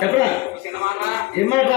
చెప్పరా ఏమాట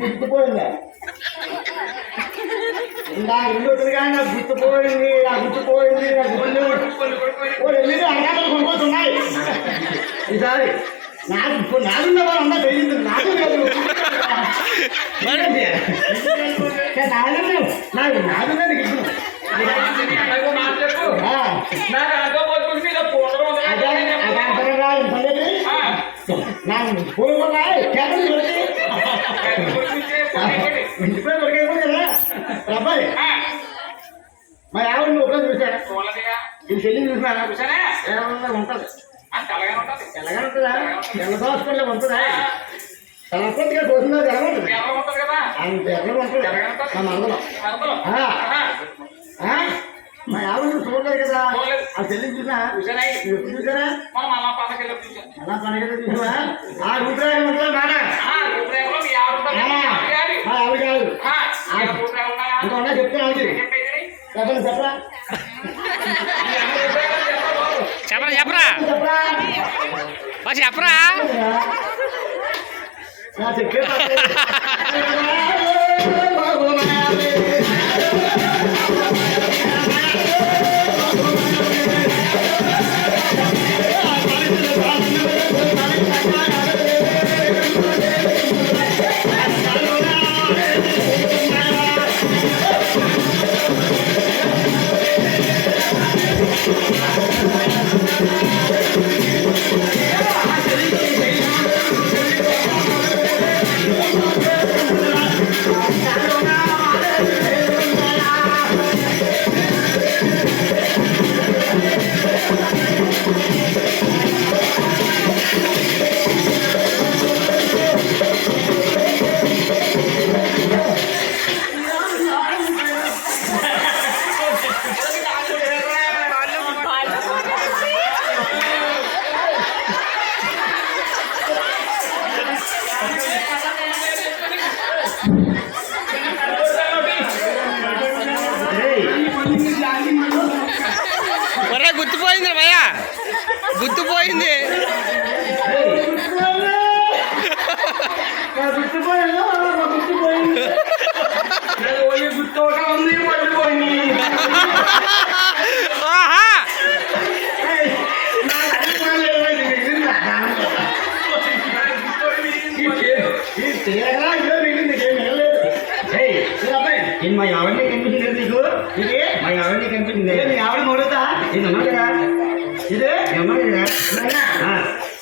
గుర్తుపోయిందా నా ఇల్లు వస్తుంది కానీ నాకు గుర్తుపోయింది నాకు గుర్తుపోయింది నాకు ఎన్ని అరగంటలు కొనుక్కోతున్నాయి ఈసారి నాకు నాలుగున్న వాళ్ళు అంతా తెలియదు నాకు నాలుగున్న నాకు పూలకున్నాయి ఇంటిపై దొరికేది కదా అబ్బాయి మరి ఆవిడ నువ్వు ఒకరోజు చూసాను ఇది చెల్లి చూసినా ఏమన్నా ఉంటుంది తెల్లగా ఉంటుందా తెల్ల దోసుకుంటే ఉంటుందా తలపొట్టిగా కోసిందా తెల్లగా ఆయన తెల్లగా ఉంటుంది మా మందలం మా ఆవిడ నువ్వు చూడలేదు కదా ఆ చెల్లి చూసినా ఎప్పుడు చూసారా అలా పండుగ చూసావా ఆ రూపాయలు ఉంటుంది మేడం ఆవిడ కాదు ఇంకా ఉన్నా చెప్తాను ఆవిడ చెప్పండి చెప్పరా చెప్పరా చెప్పరా చెప్పే గుర్తుపోయింది భయ్యా గుర్తుపోయింది మా ఎవరిని కనిపించింది నీకు ఇది మా ఎవరిని కనిపించింది మీ ఆవిడ మొదలుతా ఇది అన్నావు కదా ఇదే అన్నావు కదా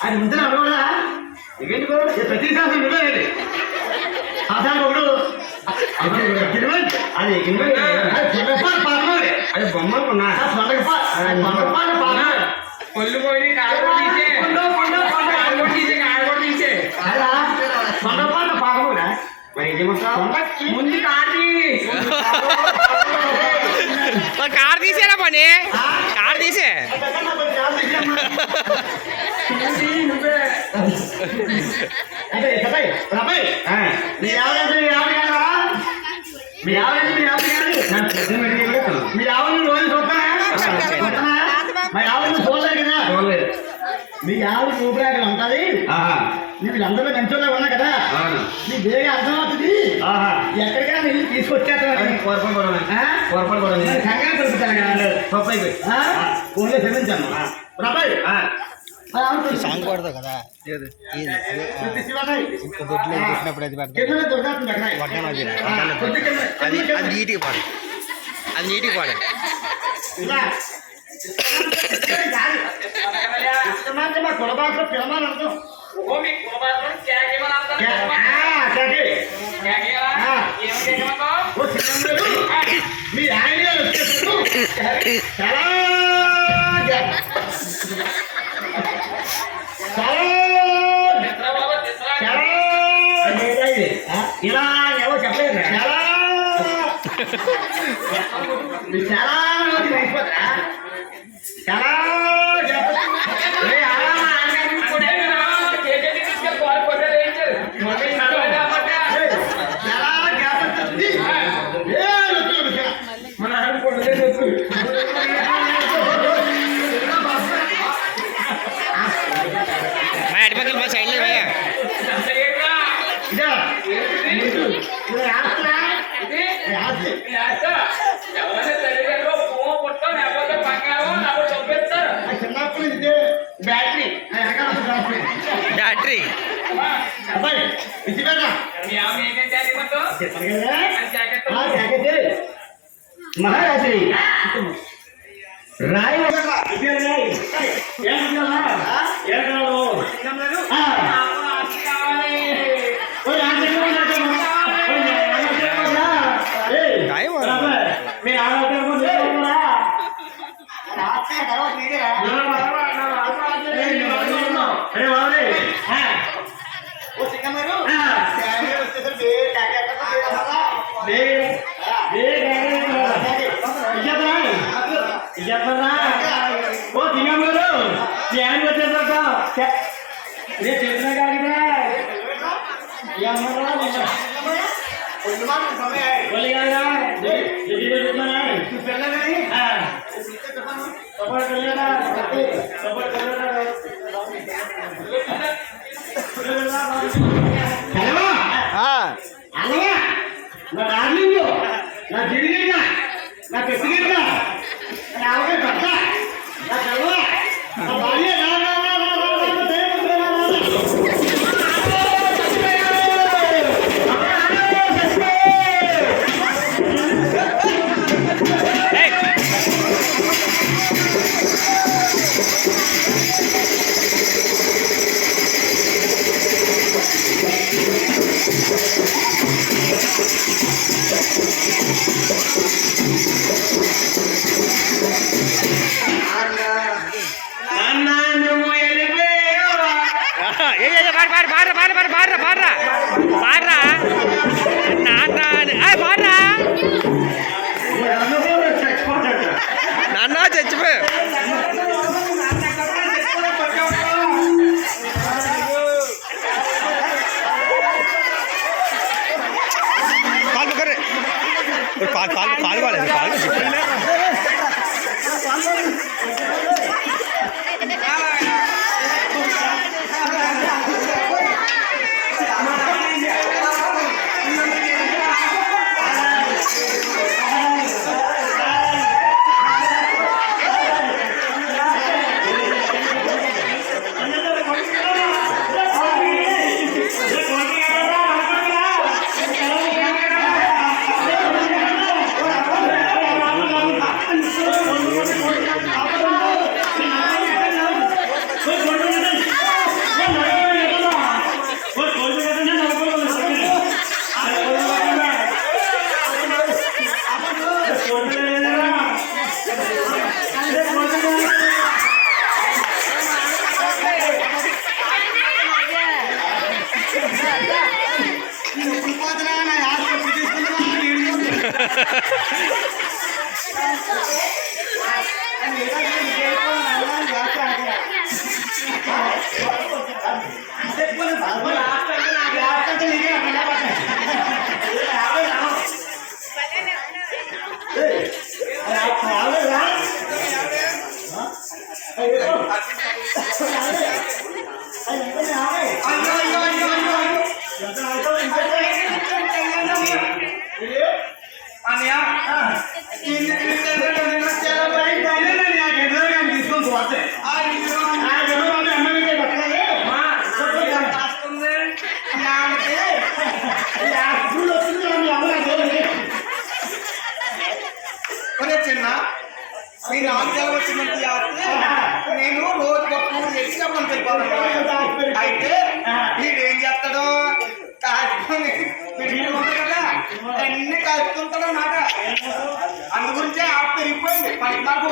అది ముందు అడగడా ఎందుకు ప్రతి శాతం ఇవ్వలేదు ఆసాన్ ఒకడు అది అది బొమ్మకున్నా కొల్లు పోయి సొండపాటు పాకమురా మరి ముందు కార్ తీసేరా పని కార్ తీసే మీ ఆవిడ రోజు చూస్తానా మా ఆవిడ చూడలేదు కదా మీ ఆవిడ రూపురేఖలు ఉంటుంది వీళ్ళందరూ మంచోళ్ళే ఉన్నా కదా నీ బేగ అర్థం అవుతుంది ఎక్కడికైనా వెళ్ళి తీసుకొచ్చేస్తాను కంగారు దొరుకుతాను కదా ఫోన్లో క్షమించాను రాబాయ్ సాంగ్ పడతావు కదా అది నీటికి పాడు అది నీటికి పాడు కులబాట్లో పిలమని అర్థం మీ ఆయన ఇలా ఎవో చెప్పలేదు చాలా చాలా మన చిన్నప్పుడు ఇదే బ్యాటరీ బ్యాటరీ అబ్బాయి ఇది కదా మహారాజు రాయి మీరు అన్నయ్య నా డార్లింగ్ నా జిడిగిరిగా నా పెద్దగిరిగా నా ఆవకాయ భర్త నా కల్వ నా భార్య నాన్న చచ్చిపోయా కాలు కాలేదు కాలు మీ నాన్నగారు వచ్చినట్టు నేను రోజు గొప్ప చేసినప్పుడు వెళ్ళిపోతాను. అయితే వీడేం చేస్తాడో కాచుకొని వీడు కదా అన్ని కలుపుతుంటాడు అన్నమాట. అందు గురించే ఆ పెరిగిపోయింది పడిపాటు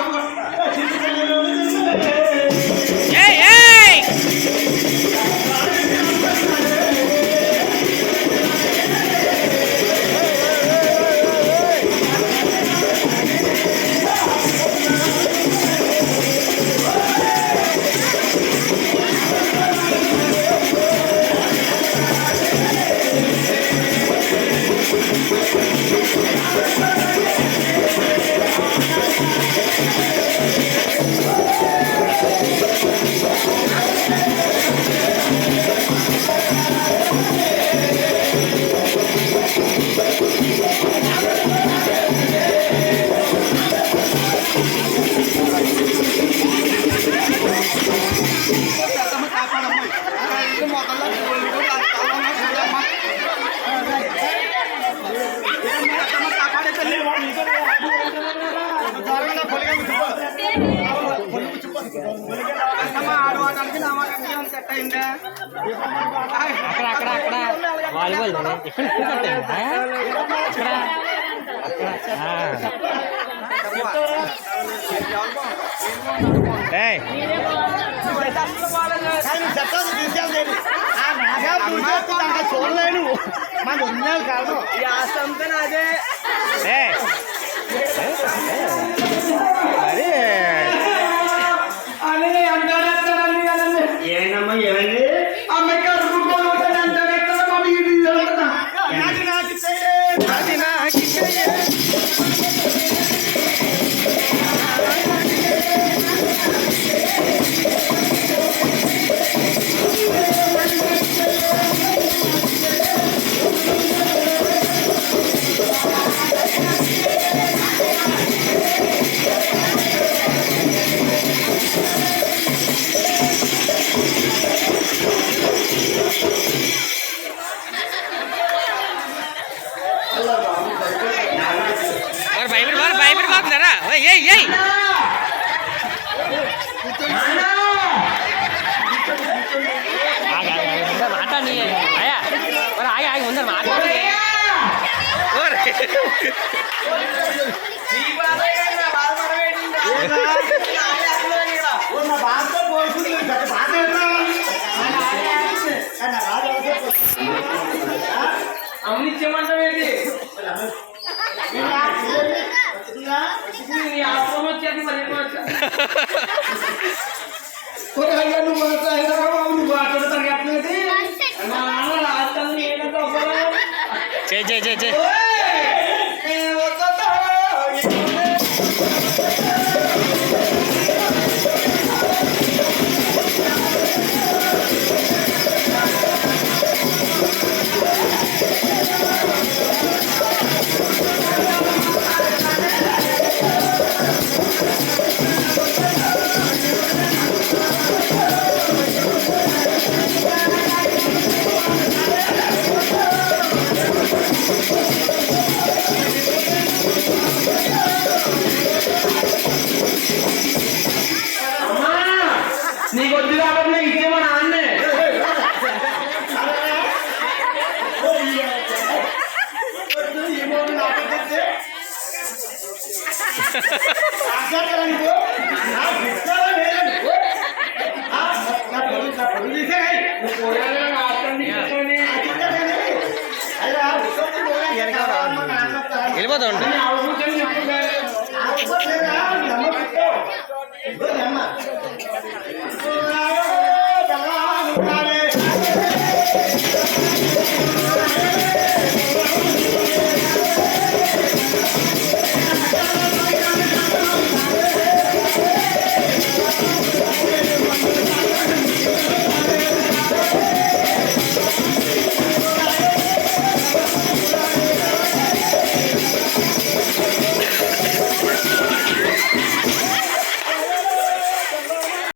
మా ఆడవాటానికి నా వాటానికి ఏమైనా సెట్ అయిందా? అక్కడ అక్కడ అక్కడ వాలీబాల్ ఏయ్ చూడలేను మన ఉన్నావు కాదు ఈ ఆస్తి అంతా నాదే. ఏయ్ మరి అని అంటాడేస్తాడండి కదండి. ఏనమ్మా ఏమైంది అమ్మాయికి అడుగుకోవాలి అంటాడేస్తాడు మా వీడి అంటున్నా. నాది నాకు చెయ్యే అది నాకు చెయ్యే. మరి భయపడిపోతున్నారా ఏయ్ ఏయ్ మాట నీ అయ్యా మరి ఆగి ఆగి ఉందని మాట నీ బాధే కానీ నా బాధ పడవేయండి. నా బాధతో పోల్చుంది బాధ అమ్మిచ్చేమంటావేంటి? నీ ఆశ్రమం వచ్చేది మరి వచ్చా నువ్వు మాట్లాడతాను చెప్పలేదు. మా నాన్న రాస్తాను ఏంటంటే చే నీకు వద్దు కాబట్టి ఇచ్చే మా నాన్నే. వెళ్ళిపోతా ఉంటా నమ్మకం